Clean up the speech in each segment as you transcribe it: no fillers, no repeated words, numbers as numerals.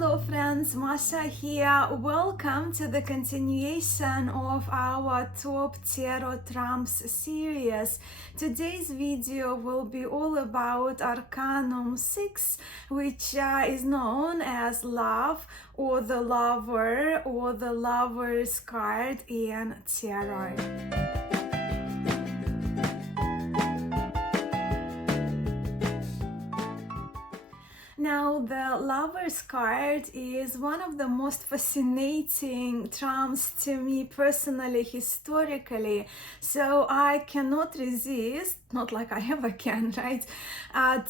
Hello friends, Mascha here. Welcome to the continuation of our Top Tarot Trumps series. Today's video will be all about Arcanum 6, which is known as Love or the Lover or the Lover's card in Tarot. Now, the Lover's card is one of the most fascinating trumps to me personally, historically. So I cannot resist, not like I ever can, right,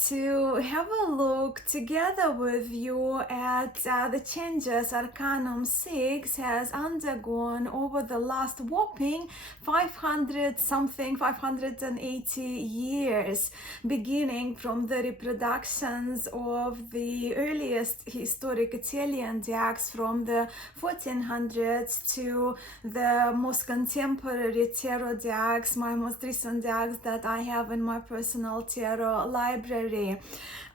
to have a look together with you at the changes Arcanum 6 has undergone over the last whopping 580 years, beginning from the reproductions of the earliest historic Italian decks from the 1400s to the most contemporary tarot decks, my most recent decks that I have in my personal tarot library.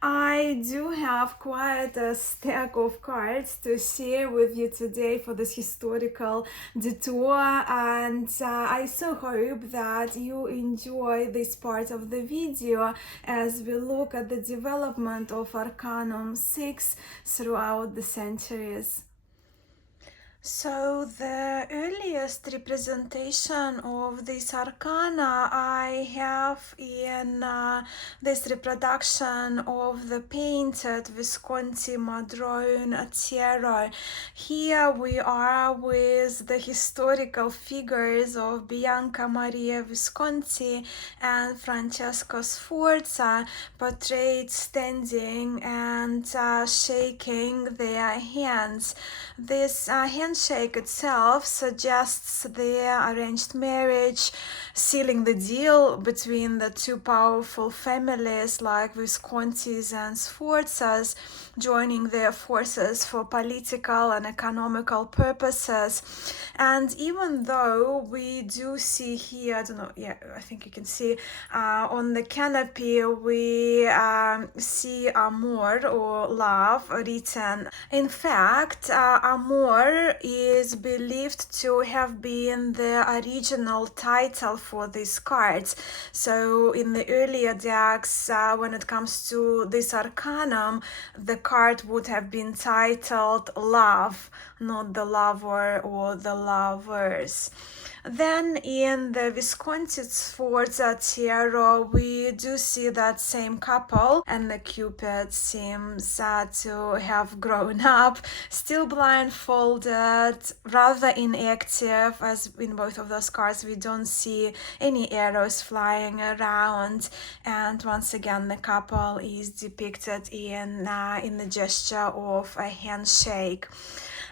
I do have quite a stack of cards to share with you today for this historical detour, and I so hope that you enjoy this part of the video as we look at the development of Arcanum 6 throughout the centuries. So the earliest representation of this arcana I have in this reproduction of the painted Visconti Madrone tarot. Here we are with the historical figures of Bianca Maria Visconti and Francesco Sforza portrayed standing and shaking their hands. This handshake itself suggests their arranged marriage, sealing the deal between the two powerful families like Viscontis and Sforzas, joining their forces for political and economical purposes. And even though we do see here, I don't know, yeah, I think you can see on the canopy, we see amor or love written. In fact, amor is believed to have been the original title for these cards. So in the earlier decks, when it comes to this arcanum, the card would have been titled Love, not the lover or the lovers. Then in the Visconti Sforza tarot, we do see that same couple, and the Cupid seems to have grown up, still blindfolded, rather inactive, as in both of those cards we don't see any arrows flying around. And once again, the couple is depicted in the gesture of a handshake.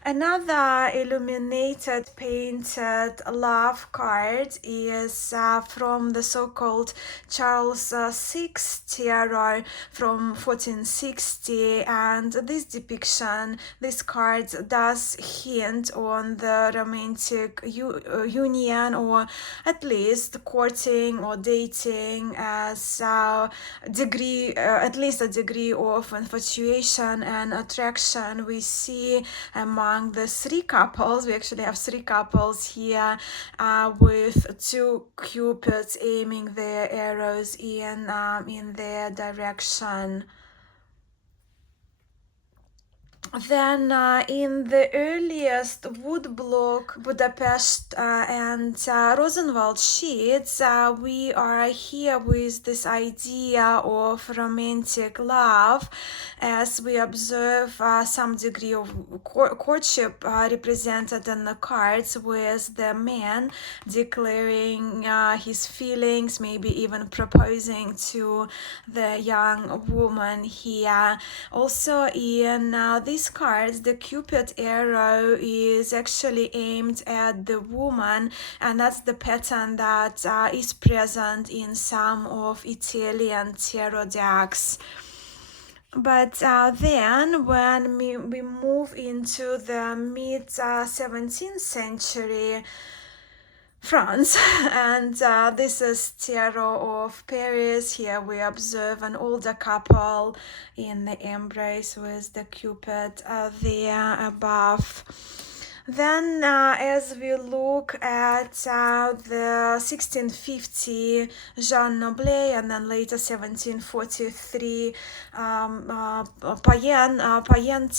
Another illuminated painted love card is from the so-called Charles VI tarot from 1460, and this depiction, this card does hint on the romantic union, or at least courting or dating, as at least a degree of infatuation and attraction we see among the three couples. We actually have three couples here with two cupids aiming their arrows in their direction. Then in the earliest woodblock Budapest and Rosenwald sheets, we are here with this idea of romantic love, as we observe some degree of courtship represented in the cards, with the man declaring his feelings, maybe even proposing to the young woman here. Also in these cards, the Cupid arrow is actually aimed at the woman, and that's the pattern that is present in some of Italian tarot decks. But then when we move into the mid 17th century, France. And this is Tarot of Paris. Here we observe an older couple in the embrace with the Cupid there above. Then as we look at the 1650 Jean Noblet and then later 1743 Payen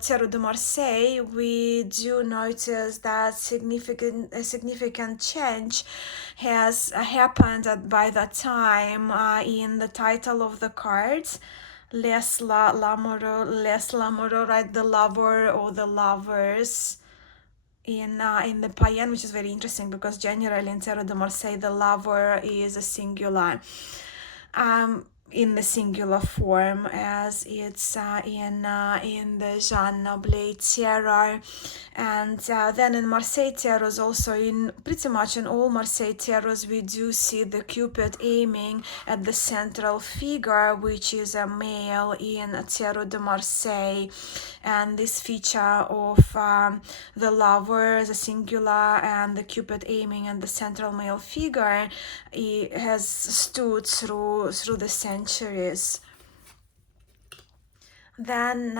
Tarot de Marseille, we do notice that a significant change has happened by that time in the title of the cards. Les l'amoureux, right? The lover or the lovers in the Payen, which is very interesting because generally in Tarot de Marseille the lover is a singular, in the singular form, as it's in the Jean Noblet Tarot. And then in Marseille Tarots, also in pretty much in all Marseille Tarots, we do see the Cupid aiming at the central figure, which is a male in Tarot de Marseille. And this feature of the lover as a singular and the Cupid aiming at the central male figure, it has stood through the centuries. Then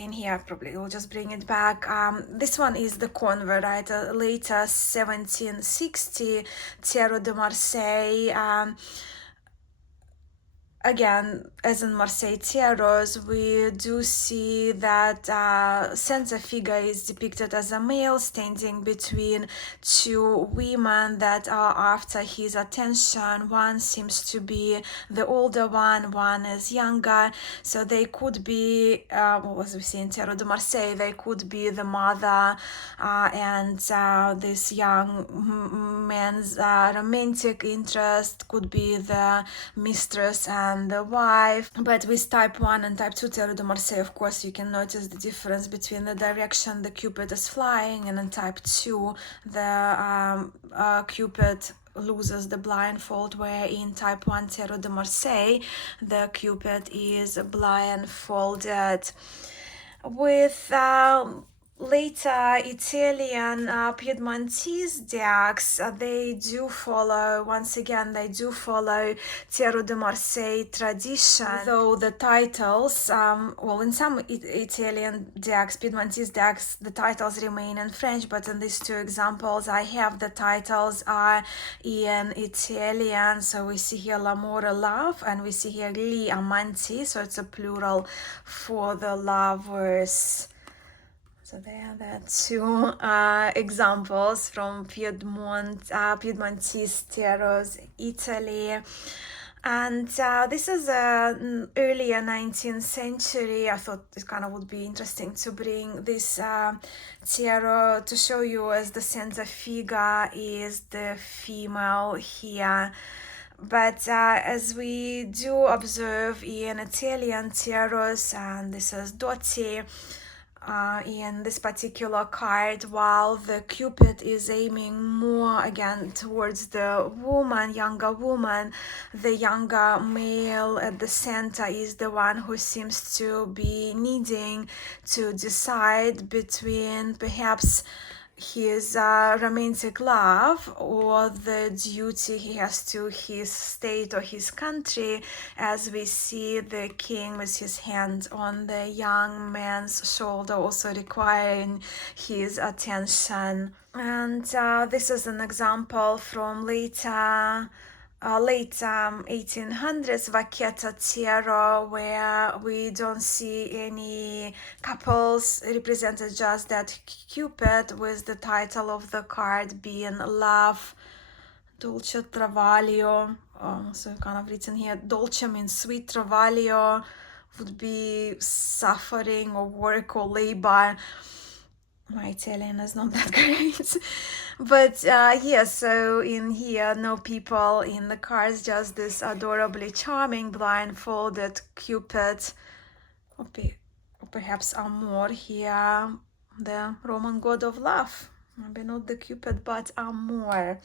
in here probably we'll just bring it back. This one is the convert, right? Later 1760 Tarot de Marseille. Again, as in Marseille Tarots, we do see that center figure is depicted as a male standing between two women that are after his attention. One seems to be the older one is younger. So they could be, as we see in Tarot de Marseille, they could be the mother and this young man's romantic interest, could be the mistress and the wife. But with type 1 and type 2 Tarot de Marseille, of course, you can notice the difference between the direction the Cupid is flying, and in type 2 the Cupid loses the blindfold, where in type 1 Tarot de Marseille the Cupid is blindfolded. With later Italian Piedmontese decks, they do follow, once again, they do follow Tarot de Marseille tradition, though the titles, in some Italian decks, Piedmontese decks, the titles remain in French, but in these two examples I have the titles are in Italian. So we see here l'amore, love, and we see here gli amanti, so it's a plural for the lovers. So there are the two examples from Piedmontese Tarots, Italy. And this is an earlier 19th century. I thought it kind of would be interesting to bring this tarot to show you, as the center figure is the female here. But as we do observe in Italian tarots, and this is Dotti, in this particular card, while the Cupid is aiming more again towards the woman, younger woman, the younger male at the center is the one who seems to be needing to decide between perhaps his romantic love or the duty he has to his state or his country, as we see the king with his hand on the young man's shoulder, also requiring his attention. And this is an example from late 1800s Vacchetta Tarot, where we don't see any couples represented, just that Cupid with the title of the card being love, Dolce Travaglio. So kind of written here, Dolce means sweet, Travaglio would be suffering or work or labor. My Italian is not that great. But so in here, no people in the cards, just this adorably charming blindfolded Cupid, or perhaps Amor here, the Roman god of love. Maybe not the Cupid, but Amor.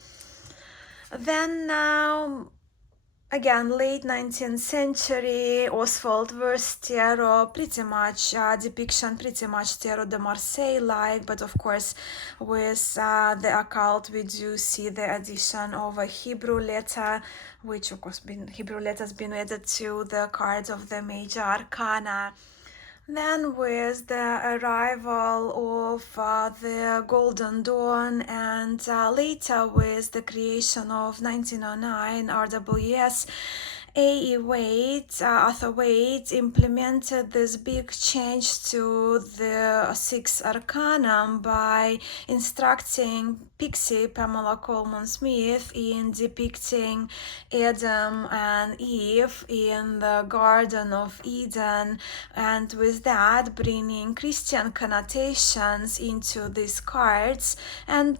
Then now, Again, late 19th century, Oswald verse tarot, pretty much depiction, pretty much tarot de Marseille-like, but of course with the occult we do see the addition of a Hebrew letter, which of course Hebrew letters been added to the cards of the major arcana. Then, with the arrival of the Golden Dawn, and later with the creation of 1909 RWS, Arthur Waite implemented this big change to the Sixth Arcanum by instructing Pixie Pamela Coleman Smith in depicting Adam and Eve in the Garden of Eden, and with that bringing Christian connotations into these cards and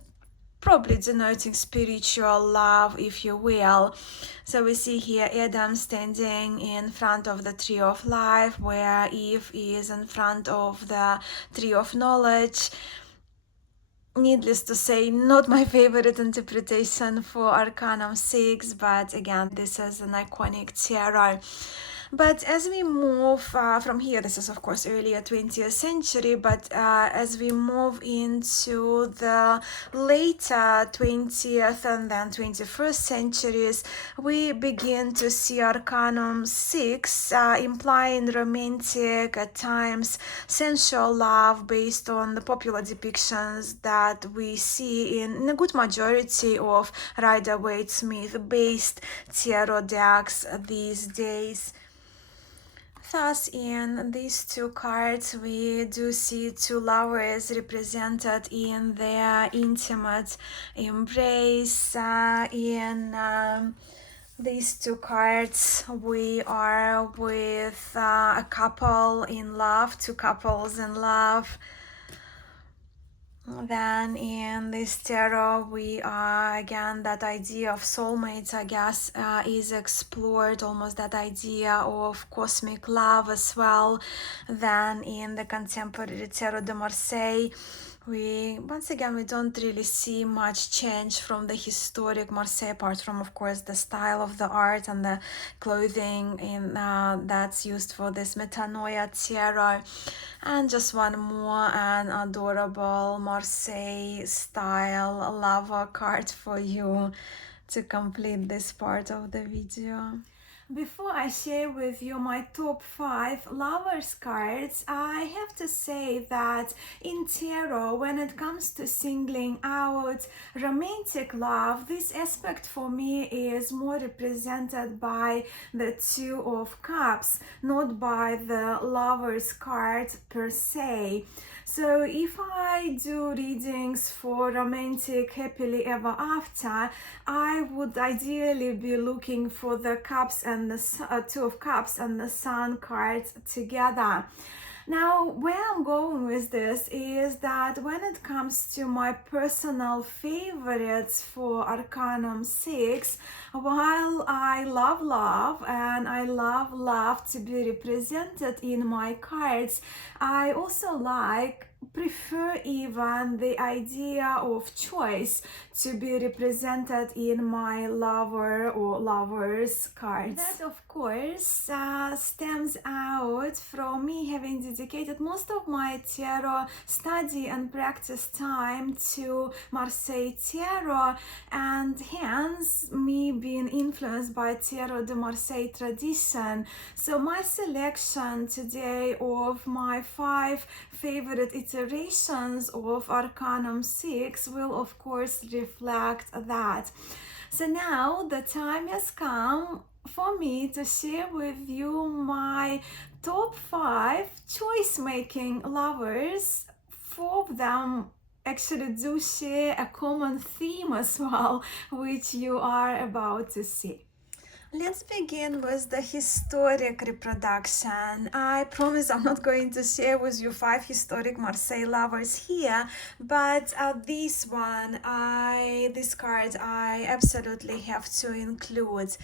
probably denoting spiritual love, if you will. So we see here Adam standing in front of the tree of life, where Eve is in front of the tree of knowledge. Needless to say, not my favorite interpretation for Arcanum 6, but again, this is an iconic tarot. But as we move from here, this is of course earlier 20th century, but as we move into the later 20th and then 21st centuries, we begin to see Arcanum 6 implying romantic, at times sensual love based on the popular depictions that we see in a good majority of Rider-Waite-Smith based tarot decks these days. Thus, in these two cards, we do see two lovers represented in their intimate embrace. In these two cards, we are with a couple in love, two couples in love. Then in this tarot, we are again, that idea of soulmates, I guess, is explored, almost that idea of cosmic love as well. Then in the contemporary tarot de Marseille, once again, we don't really see much change from the historic Marseille, apart from, of course, the style of the art and the clothing that's used for this metanoia tarot. And just one more, an adorable Marseille style lover card for you to complete this part of the video. Before I share with you my top 5 lovers cards, I have to say that in tarot, when it comes to singling out romantic love, this aspect for me is more represented by the Two of Cups, not by the lovers card per se. So if I do readings for romantic happily ever after, I would ideally be looking for the cups and the Two of Cups and the Sun cards together. Now, where I'm going with this is that when it comes to my personal favorites for Arcanum 6, while I love love and I love love to be represented in my cards, I also prefer even the idea of choice to be represented in my lover or lovers cards. That of course stems out from me having dedicated most of my tarot study and practice time to Marseille tarot, and hence me being influenced by Tarot de Marseille tradition. So my selection today of my 5 favorite iterations of Arcanum 6 will of course reflect that. So now the time has come for me to share with you my top 5 choice-making lovers. 4 of them actually do share a common theme as well, which you are about to see. Let's begin with the historic reproduction. I promise I'm not going to share with you 5 historic Marseille lovers here, but this card I absolutely have to include.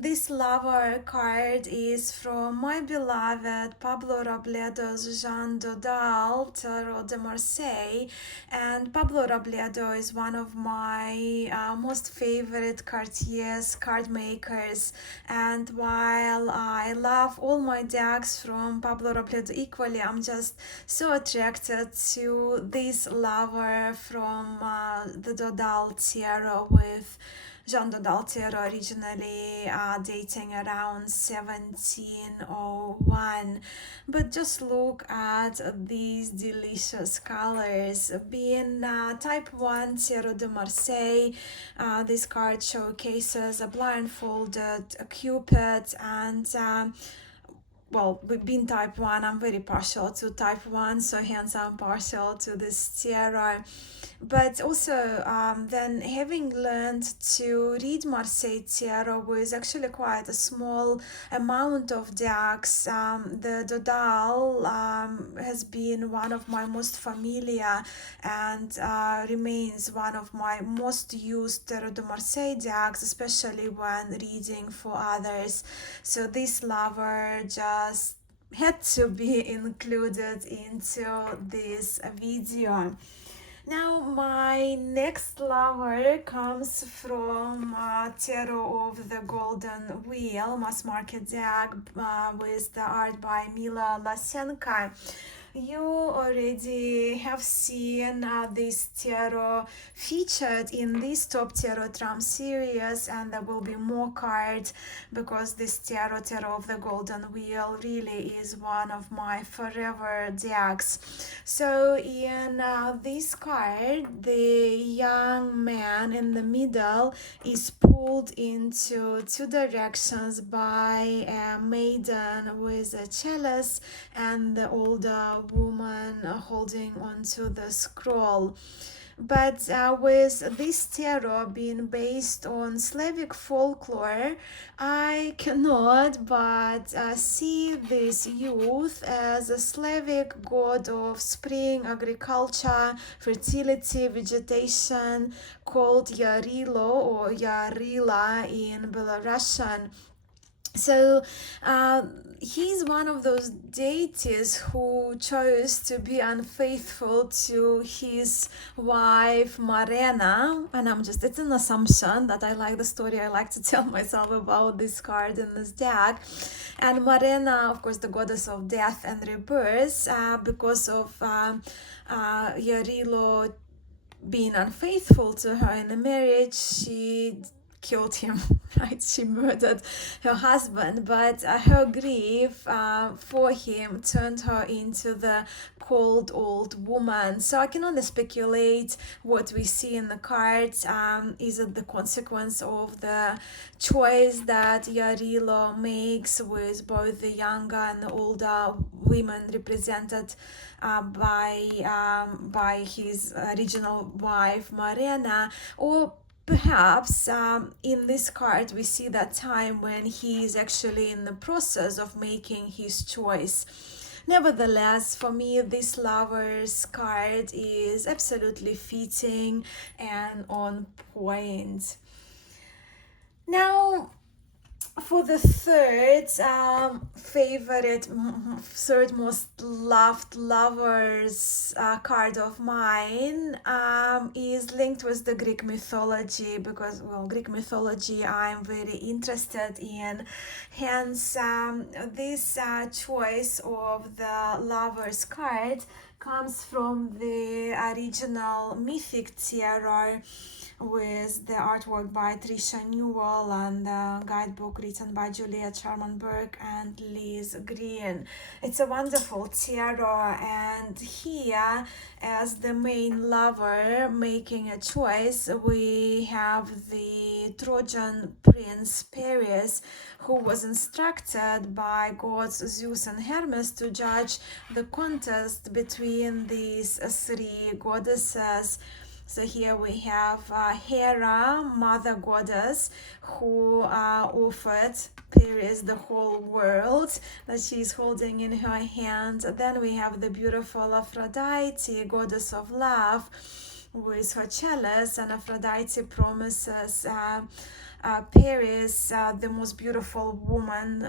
This lover card is from my beloved Pablo Robledo's Jean Dodal Tarot de Marseille, and Pablo Robledo is one of my most favorite courtiers, card makers, and while I love all my decks from Pablo Robledo equally, I'm just so attracted to this lover from the Dodal Tarot with Jean Dodalter originally dating around 1701. But just look at these delicious colors. Being type 1 Tarot de Marseille, this card showcases a blindfolded Cupid and well, being type 1, I'm very partial to type 1, so hence I'm partial to this tarot. But also, then having learned to read Marseille Tarot with actually quite a small amount of decks, the Dodal has been one of my most familiar and remains one of my most used Tarot de Marseille decks, especially when reading for others. So this lover just had to be included into this video. Now my next lover comes from Tarot of the Golden Wheel, mass market deck with the art by Mila Lasenka. You already have seen this tarot featured in this top tarot Trump series, and there will be more cards because this tarot of the Golden Wheel really is one of my forever decks. So in this card, the young man in the middle is pulled into two directions by a maiden with a chalice and the older woman holding onto the scroll. But with this tarot being based on Slavic folklore, I cannot but see this youth as a Slavic god of spring, agriculture, fertility, vegetation, called Yarilo or Yarila in Belarusian. So he's one of those deities who chose to be unfaithful to his wife Marena, and it's an assumption that I like the story I like to tell myself about this card in this deck. And Marena, of course, the goddess of death and rebirth, because of Yarilo being unfaithful to her in the marriage, she killed him, right? She murdered her husband, but her grief for him turned her into the cold old woman. So I can only speculate what we see in the cards. Is it the consequence of the choice that Yarilo makes with both the younger and the older women represented by his original wife Marina, or perhaps in this card we see that time when he is actually in the process of making his choice. Nevertheless, for me, this lover's card is absolutely fitting and on point. Now, for the third third most loved lovers card of mine is linked with the Greek mythology, because, well, Greek mythology I'm very interested in. Hence, this choice of the lovers card comes from the original mythic tarot with the artwork by Trisha Newell and the guidebook written by Julia Charmanberg and Liz Green. It's a wonderful tarot, and here, as the main lover making a choice, we have the Trojan prince Paris, who was instructed by gods Zeus and Hermes to judge the contest between these three goddesses. So here we have Hera, mother goddess, who offered Paris the whole world that she's holding in her hand. Then we have the beautiful Aphrodite, goddess of love, with her chalice, and Aphrodite promises Paris, the most beautiful woman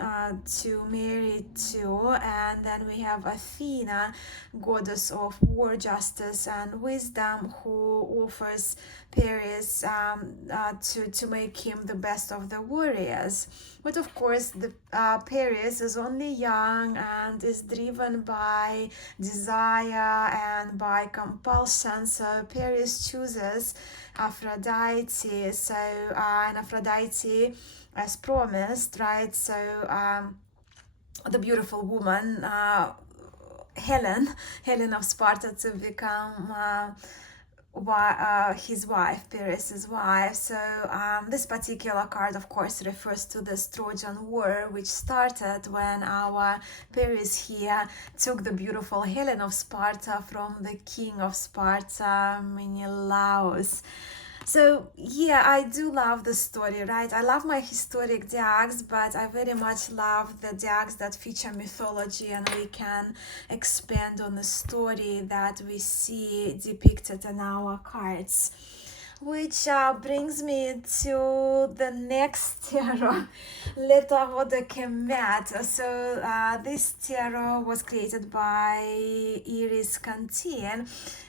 to marry to, and then we have Athena, goddess of war, justice, and wisdom, who offers Paris to make him the best of the warriors. But of course, the Paris is only young and is driven by desire and by compulsion. So Paris chooses Aphrodite. So and Aphrodite, as promised, right? So the beautiful woman, Helen of Sparta, to become his wife, Paris's wife. So this particular card, of course, refers to the Trojan War, which started when our Paris here took the beautiful Helen of Sparta from the king of Sparta, Menelaus. So yeah, I do love the story, right? I love my historic decks, but I very much love the decks that feature mythology, and we can expand on the story that we see depicted in our cards. Which brings me to the next tarot, Le Tarot de Kemet. So this tarot was created by Iris Cantine,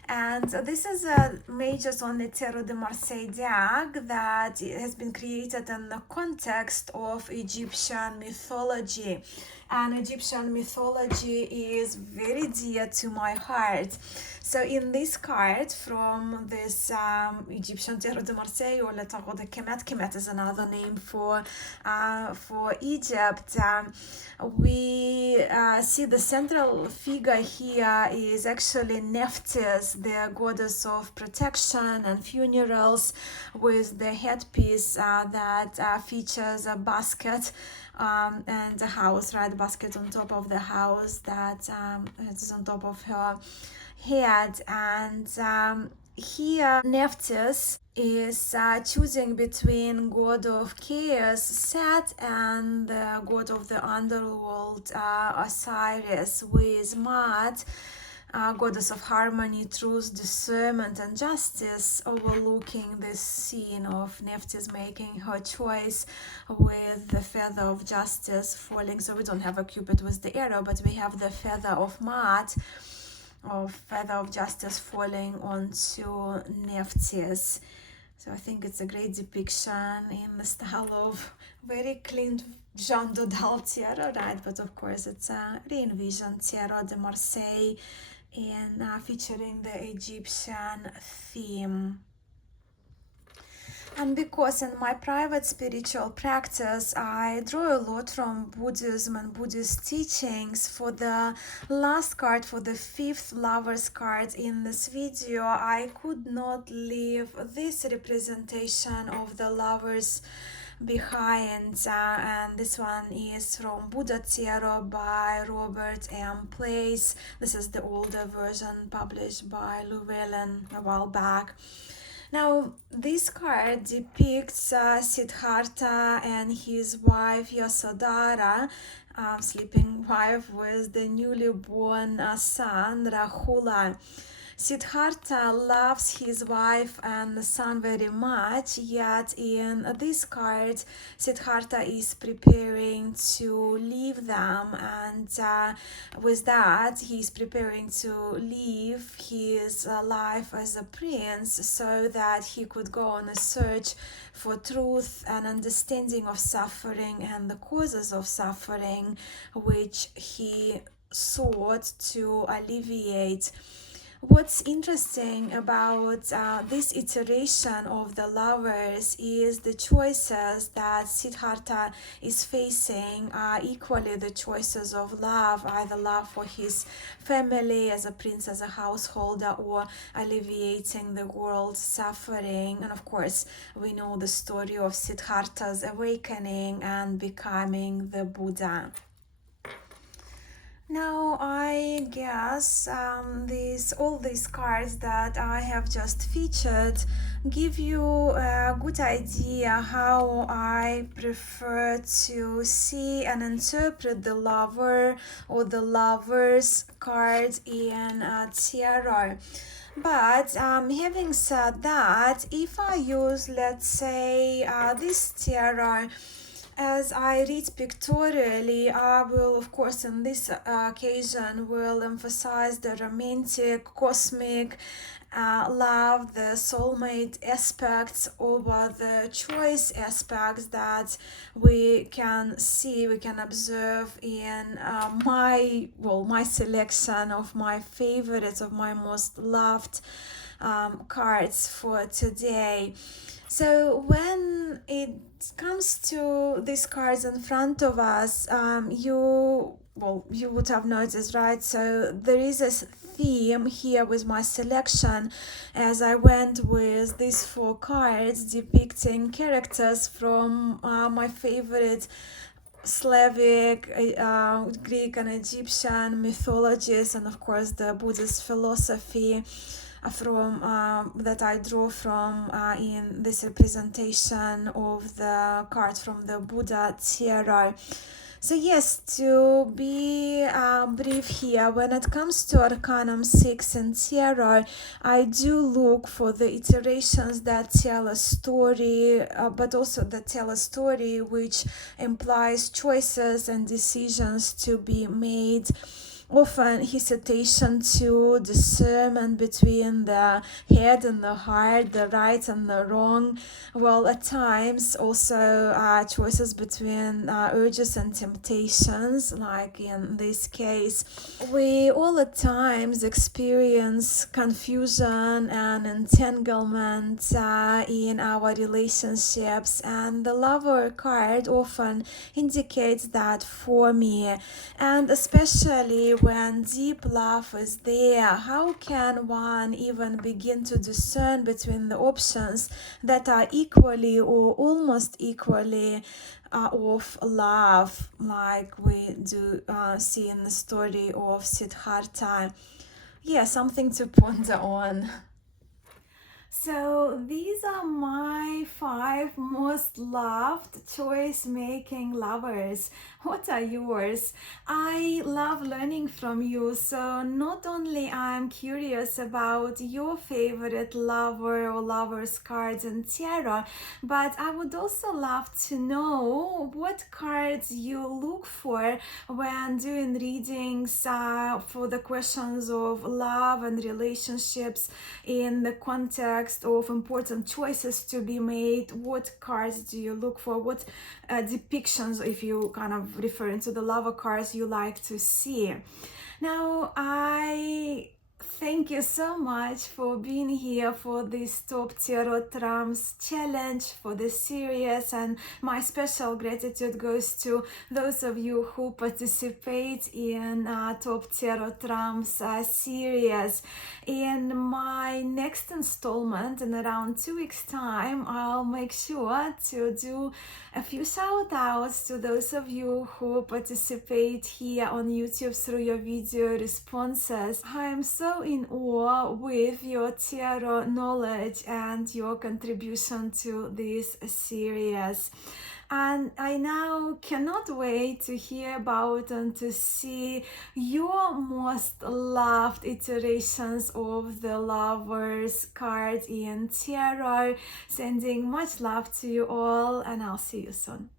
and this is a Majors Only Tarot de Marseille deck that has been created in the context of Egyptian mythology. And Egyptian mythology is very dear to my heart. So in this card from this Egyptian Tarot de Marseille, or Le Tarot de Kemet, Kemet is another name for Egypt, we see the central figure here is actually Nephthys, the goddess of protection and funerals, with the headpiece that features a basket and a house, right? Basket on top of the house that is on top of her head. And here Nephthys is choosing between god of chaos Set and the god of the underworld Osiris, with Maat, goddess of harmony, truth, discernment, and justice, overlooking this scene of Nephthys making her choice with the feather of justice falling. So we don't have a cupid with the arrow, but we have the feather of Maat, of feather of justice, falling onto Nephthys. So I think it's a great depiction in the style of very clean Jean Dodal tarot, right? But of course it's a re-envisioned tarot de Marseille, and featuring the Egyptian theme. And because in my private spiritual practice I draw a lot from Buddhism and Buddhist teachings, for the last card, for the fifth Lovers card in this video, I could not leave this representation of the lovers behind, and this one is from Buddha Tarot by Robert M. Place. This is the older version published by Llewellyn a while back. Now, this card depicts Siddhartha and his wife Yasodhara, sleeping wife, with the newly born son Rahula. Siddhartha loves his wife and the son very much, yet in this card, Siddhartha is preparing to leave them, and with that, he's preparing to leave his life as a prince so that he could go on a search for truth and understanding of suffering and the causes of suffering, which he sought to alleviate. What's interesting about this iteration of the lovers is the choices that Siddhartha is facing are equally the choices of love, either love for his family as a prince, as a householder, or alleviating the world's suffering. And of course, we know the story of Siddhartha's awakening and becoming the Buddha. Now, I I guess all these cards that I have just featured give you a good idea how I prefer to see and interpret the lover or the lover's card in tarot. But having said that, if I use, let's say, this tarot as I read pictorially, I will, of course, on this occasion, will emphasize the romantic, cosmic love, the soulmate aspects over the choice aspects that we can see, we can observe in my selection of my favorites, of my most loved cards for today. So when it comes to these cards in front of us, you would have noticed, right? So there is a theme here with my selection, as I went with these 4 cards depicting characters from my favorite Slavic, Greek and Egyptian mythologies, and of course the Buddhist philosophy from that I draw from in this representation of the card from the Buddha tarot. So yes, to be brief here, when it comes to Arcanum 6 and tarot, I do look for the iterations that tell a story, but also that tell a story which implies choices and decisions to be made. Often hesitation to discernment between the head and the heart, the right and the wrong. Well, at times also choices between urges and temptations, like in this case. We all at times experience confusion and entanglement in our relationships, and the lover card often indicates that for me, and especially when deep love is there, how can one even begin to discern between the options that are equally or almost equally of love, like we do see in the story of Siddhartha? Yeah, something to ponder on. So these are my 5 most loved choice-making lovers. What are yours? I love learning from you, so not only I'm curious about your favorite lover or lover's cards and tarot, but I would also love to know what cards you look for when doing readings for the questions of love and relationships in the context of important choices to be made. What cards do you look for? What depictions, if you kind of referring to the lover cards, you like to see? Now, I thank you so much for being here for this Top Tarot Trumps challenge for this series, and my special gratitude goes to those of you who participate in Top Tarot Trumps series. In my next installment, in around 2 weeks time, I'll make sure to do a few shout outs to those of you who participate here on YouTube through your video responses. I am so in awe with your tarot knowledge and your contribution to this series. And I now cannot wait to hear about and to see your most loved iterations of the Lovers card in tarot. Sending much love to you all, and I'll see you soon.